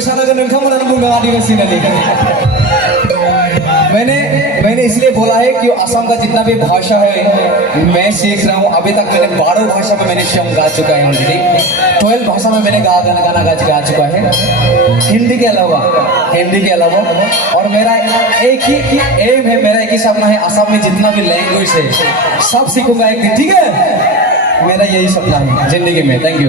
आदिवासी नदी। मैंने इसलिए बोला है कि असम का जितना भी भाषा है मैं सीख रहा हूँ। अभी तक मैंने 12 भाषा में मैंने सॉन्ग गा चुका है ऑलरेडी। 12 भाषा में मैंने गाना गा चुका है, हिंदी के अलावा। और मेरा एक ही एम है, मेरा एक ही सपना है, असम में जितना भी लैंग्वेज है सब सीखूंगा एक दिन, ठीक है? मेरा यही सपना है जिंदगी में। Thank you.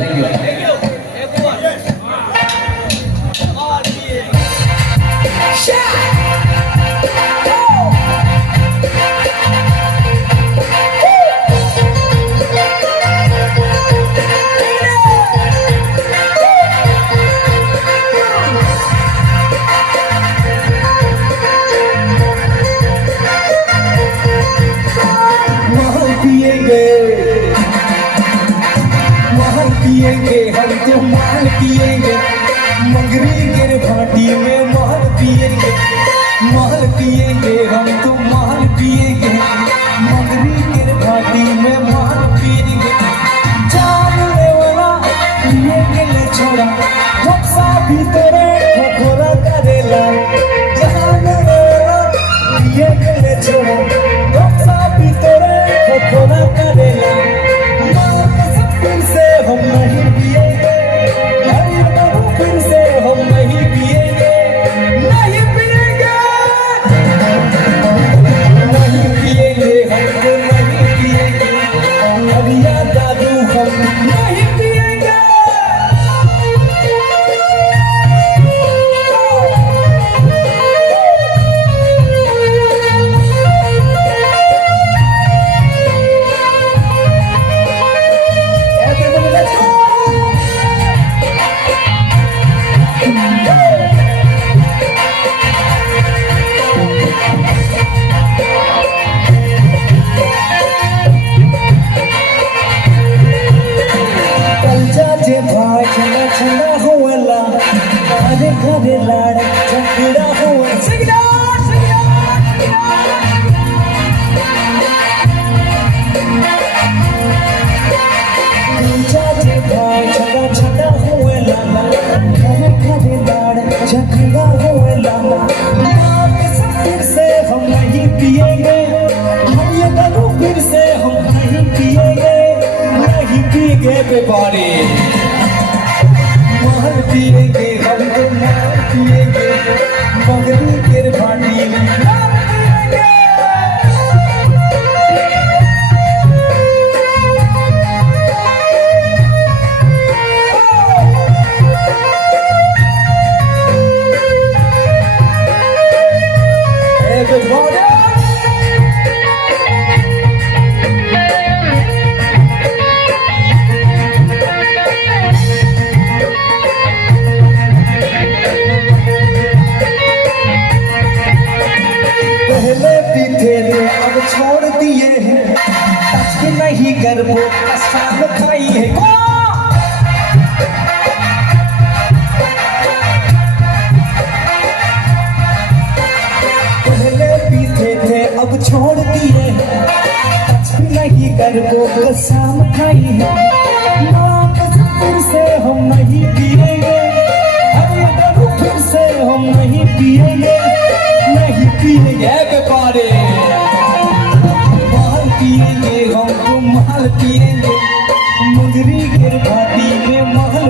पिएंगे हम तो माल पिएंगे, मगरी के भाटी में माल पिएंगे हम तो माल पिएंगे, मगरी के भाटी में माल पिएंगे। जानने वाला पिएंगे ले छोड़ा, बक्सा भीतरे खोखोला करेला। जानने वाला पिएंगे ले छोड़ा, बक्सा भीतरे खोखोला करेला। हम नहीं पिएंगे, फिर से हम नहीं पिएंगे, नहीं पिएंगे, नहीं पिएंगे, हम तो नहीं पिएंगे। अभिया दादू हम नहीं पिएंगे। घरे लाड़ झगड़ा हुआ छड़ा हुए लाला, घरे लाड़ झगड़ा हुए लाला। फिर से हम नहीं पिएंगे, हम ये दारू फिर से हम नहीं पिएंगे, नहीं पिएंगे बेबारी। माल पिएंगे हम तो माल पिएंगे, मगरी के भाटी में माल पिएंगे। अब छोड़ दिए हैं, टच नहीं गर्भो कसम खाई है। पहले पीते थे अब छोड़ दिए हैं, टच नहीं गर्भो कसम खाई है। फिर से हम नहीं पिएंगे, फिर से हम नहीं पिएंगे, नहीं पिएंगे बेपारे। माल पिएंगे हम तो माल पिएंगे, मगरी के भाटी में माल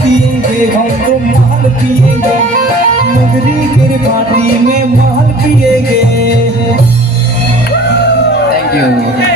पिएंगे हम तो माल पिएंगे, मगरी के भाटी में माल पिएंगे। Thank you.